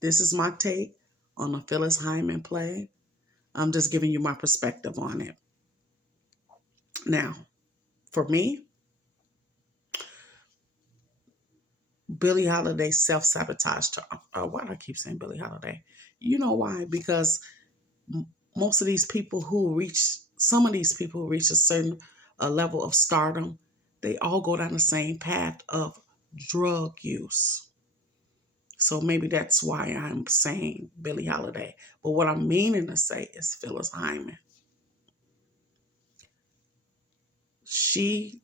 This is my take on the Phyllis Hyman play. I'm just giving you my perspective on it. Now, for me, Billie Holiday self-sabotaged her. Why do I keep saying Billie Holiday? You know why? Because most of these people who reach, some of these people who reach a certain level of stardom, they all go down the same path of drug use. So maybe that's why I'm saying Billie Holiday. But what I'm meaning to say is Phyllis Hyman. She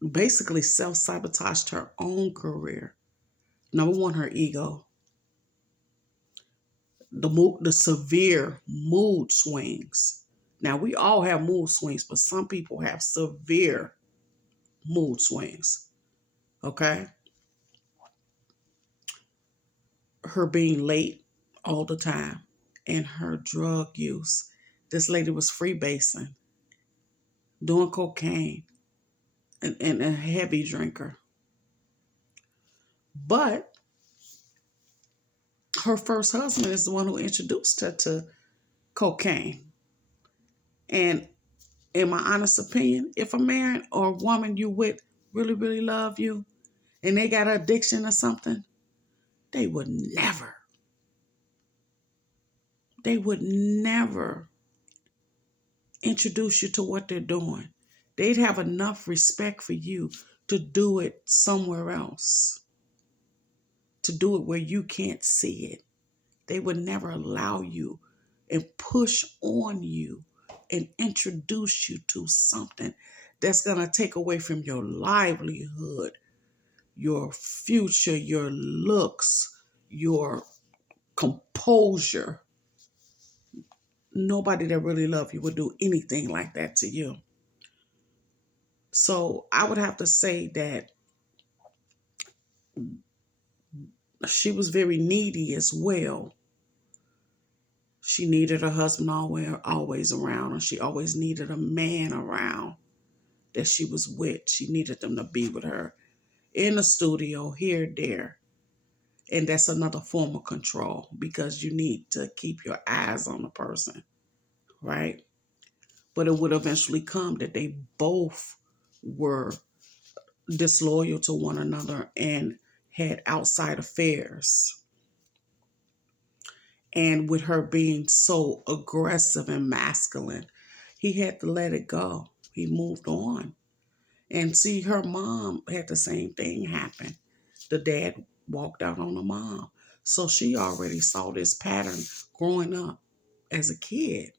basically self-sabotaged her own career. Number one, her ego. The severe mood swings. Now, we all have mood swings, but some people have severe mood swings. Okay? Her being late all the time and her drug use. This lady was freebasing, doing cocaine, and a heavy drinker. But her first husband is the one who introduced her to cocaine. And in my honest opinion, if a man or a woman you with really, really love you and they got an addiction or something, they would never introduce you to what they're doing. They'd have enough respect for you to do it somewhere else, to do it where you can't see it. They would never allow you and push on you and introduce you to something that's going to take away from your livelihood, your future, your looks, your composure. Nobody that really loves you would do anything like that to you. So I would have to say that she was very needy as well. She needed her husband always around, and she always needed a man around that she was with. She needed them to be with her in the studio, here, there. And that's another form of control because you need to keep your eyes on the person, right? But it would eventually come that they both were disloyal to one another and had outside affairs. And with her being so aggressive and masculine, he had to let it go. He moved on. And see, her mom had the same thing happen. The dad walked out on the mom. So she already saw this pattern growing up as a kid.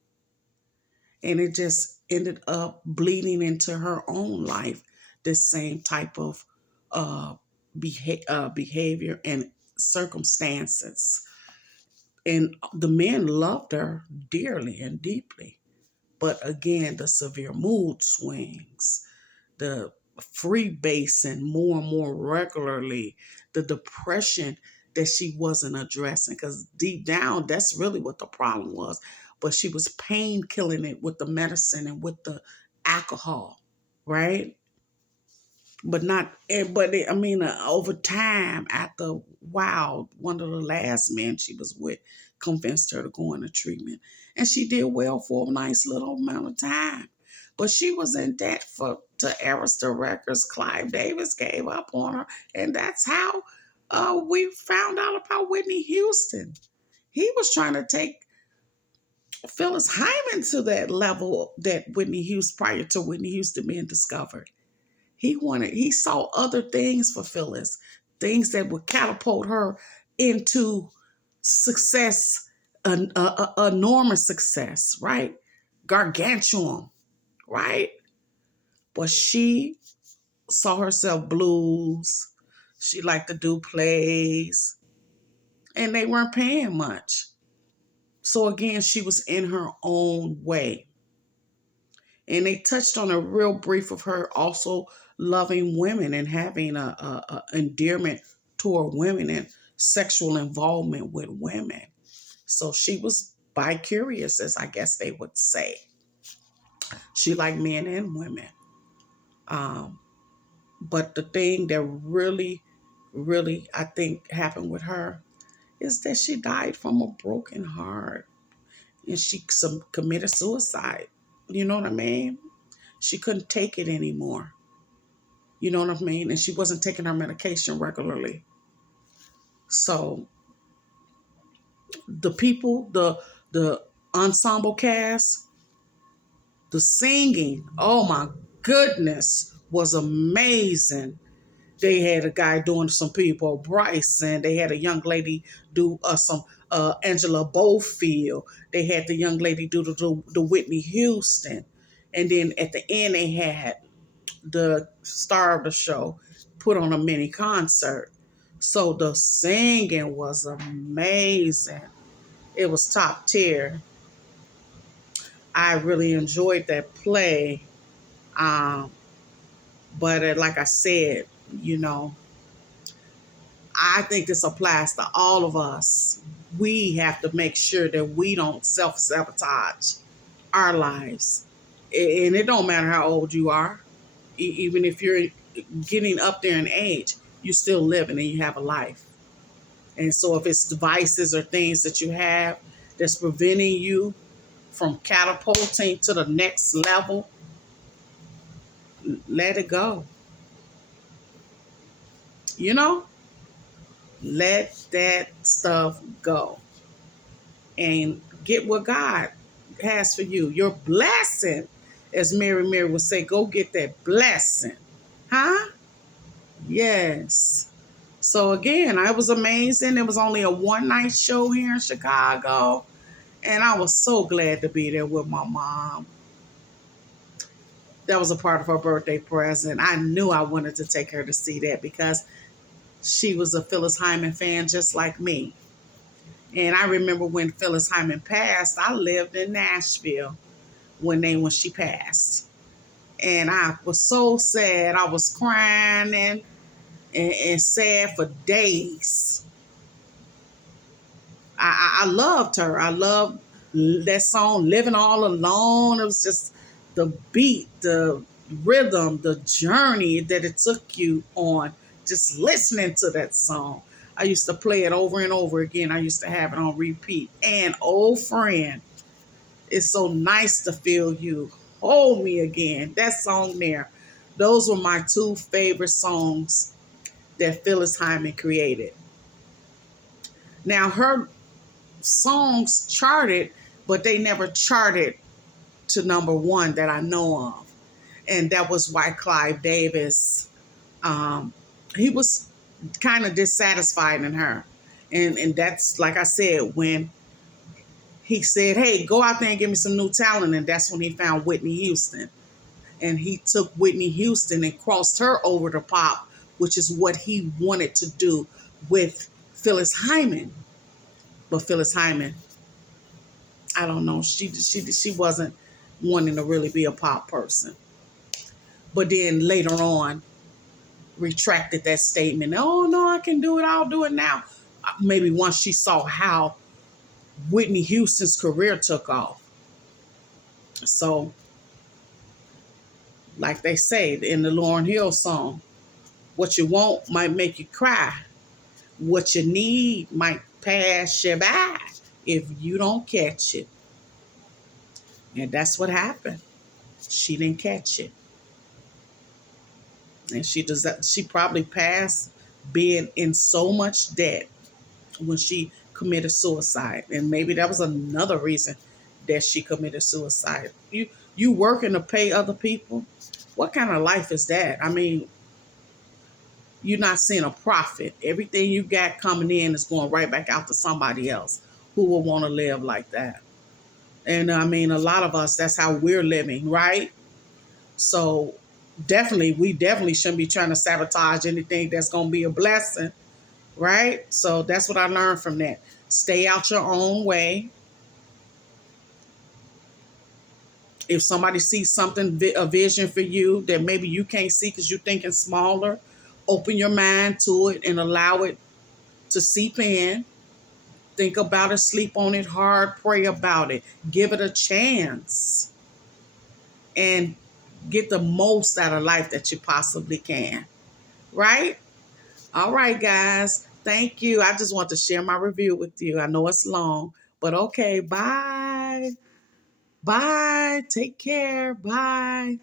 And it just ended up bleeding into her own life, this same type of behavior and circumstances. And the men loved her dearly and deeply. But again, the severe mood swings, the freebasing more and more regularly, the depression that she wasn't addressing, because deep down, that's really what the problem was. But she was pain killing it with the medicine and with the alcohol, right? But not, over time, after a while, one of the last men she was with convinced her to go into treatment. And she did well for a nice little amount of time. But she was in debt to Arista Records. Clive Davis gave up on her. And that's how we found out about Whitney Houston. He was trying to take Phyllis Hyman to that level that Whitney Houston, prior to Whitney Houston being discovered. He saw other things for Phyllis, things that would catapult her into success, enormous success, right? Gargantuan, right? But she saw herself blues. She liked to do plays, and they weren't paying much. So again, she was in her own way. And they touched on a real brief of her also loving women and having a endearment toward women and sexual involvement with women. So she was bi-curious, as I guess they would say. She liked men and women. But the thing that really, really, I think happened with her is that she died from a broken heart and she committed suicide. You know what I mean? She couldn't take it anymore. You know what I mean? And she wasn't taking her medication regularly. So the people, the ensemble cast, the singing, oh my goodness, was amazing. They had a guy doing some people, Bryce, and they had a young lady do some Angela Bofield. They had the young lady do the Whitney Houston. And then at the end, they had the star of the show put on a mini concert. So the singing was amazing. It was top tier. I really enjoyed that play. Um, but like I said, you know, I think this applies to all of us. We have to make sure that we don't self-sabotage our lives. And it don't matter how old you are. Even if you're getting up there in age, you're still living and you have a life. And so if it's devices or things that you have that's preventing you from catapulting to the next level, let it go. You know, let that stuff go and get what God has for you. Your blessing, as Mary would say, go get that blessing. Huh? Yes. So again, I was amazing. It was only a one night show here in Chicago. And I was so glad to be there with my mom. That was a part of her birthday present. I knew I wanted to take her to see that because she was a Phyllis Hyman fan just like me. And I remember when Phyllis Hyman passed, I lived in Nashville when she passed. And I was so sad. I was crying and sad for days. I loved her. I loved that song, Living All Alone. It was just the beat, the rhythm, the journey that it took you on, just listening to that song. I used to play it over and over again. I used to have it on repeat. And Old Friend, it's so nice to feel you. Hold me again. That song there. Those were my two favorite songs that Phyllis Hyman created. Now, her songs charted, but they never charted to number one that I know of. And that was why Clive Davis, he was kind of dissatisfied in her. And that's, like I said, when he said, hey, go out there and give me some new talent. And that's when he found Whitney Houston. And he took Whitney Houston and crossed her over to pop, which is what he wanted to do with Phyllis Hyman. But Phyllis Hyman, I don't know, she wasn't wanting to really be a pop person. But then later on, retracted that statement. Oh, no, I can do it. I'll do it now. Maybe once she saw how Whitney Houston's career took off. So, like they say in the Lauryn Hill song, what you want might make you cry. What you need might pass you by if you don't catch it. And that's what happened. She didn't catch it. And she probably passed being in so much debt when she committed suicide. And maybe that was another reason that she committed suicide. You working to pay other people? What kind of life is that? I mean, you're not seeing a profit. Everything you got coming in is going right back out to somebody else who will want to live like that. And I mean, a lot of us, that's how we're living, right? So we definitely shouldn't be trying to sabotage anything that's going to be a blessing, right? So that's what I learned from that. Stay out your own way. If somebody sees something, a vision for you that maybe you can't see because you're thinking smaller, open your mind to it and allow it to seep in. Think about it, sleep on it hard, pray about it, give it a chance, and get the most out of life that you possibly can. Right? All right, guys. Thank you. I just want to share my review with you. I know it's long, but okay. Bye. Bye. Take care. Bye.